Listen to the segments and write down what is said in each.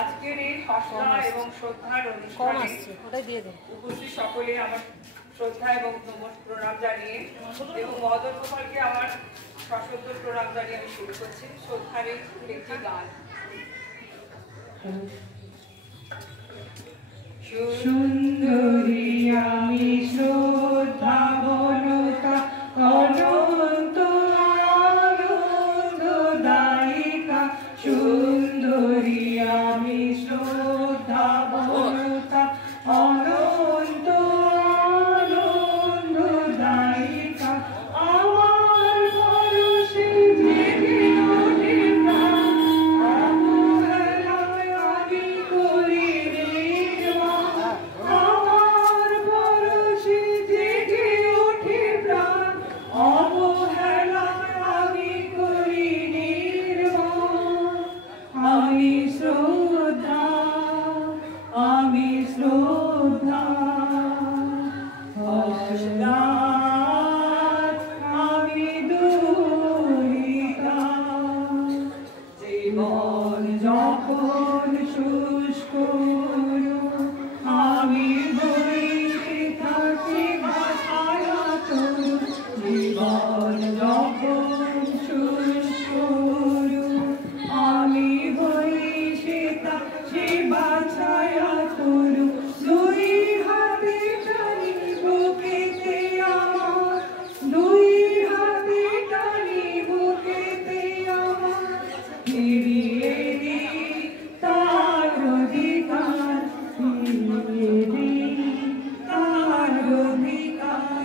আজকের এই সস্তা এবং শ্রদ্ধার অনুষ্ঠানে উপস্থিত সকলে আমার শ্রদ্ধা এবং প্রণাম জানিয়ে এবং মদন গোপালকে আমার সশস্ত্র প্রণাম জানিয়ে আমি শুরু করছি শ্রদ্ধার একটি গান। সুন্দরী আমি শ্রদ্ধা বনতা অনন্ত আনন্দদায়িকা, সুন্দরী আমি শ্রদ্ধা বনতা অনন্ত আনন্দদায়িকা, আমার পরশে জেগে ওঠে প্রাণ, অবহেলায় আমি করি নির্বাণ, আমার পরশে জেগে ওঠে প্রাণ, অবহেলায় আমি করি নির্বাণ। আমি শ্রদ্ধা, আমি শ্রদ্ধা, আমি দুহিতা, জীবন যখন শুষ্ক আমি বইতে থাকি ভাষায়া তরু, জীবন যখন শুষ্ক আমি বইতে থাকি ভাষায়া তরু, দুই হাতে টানি বুকেতে আমার, দুই হাতে টানি বুকেতে আমার, ফিরিয়ে দি তার অধিকার, ফিরিয়ে দি তার অধিকার।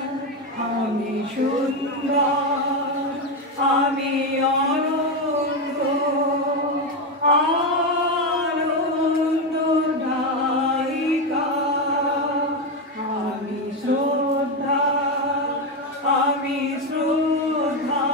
আমি সুন্দর, আমি অনন্ত আনন্দদায়িকা, আমি শ্রদ্ধা, আমি শ্রদ্ধা,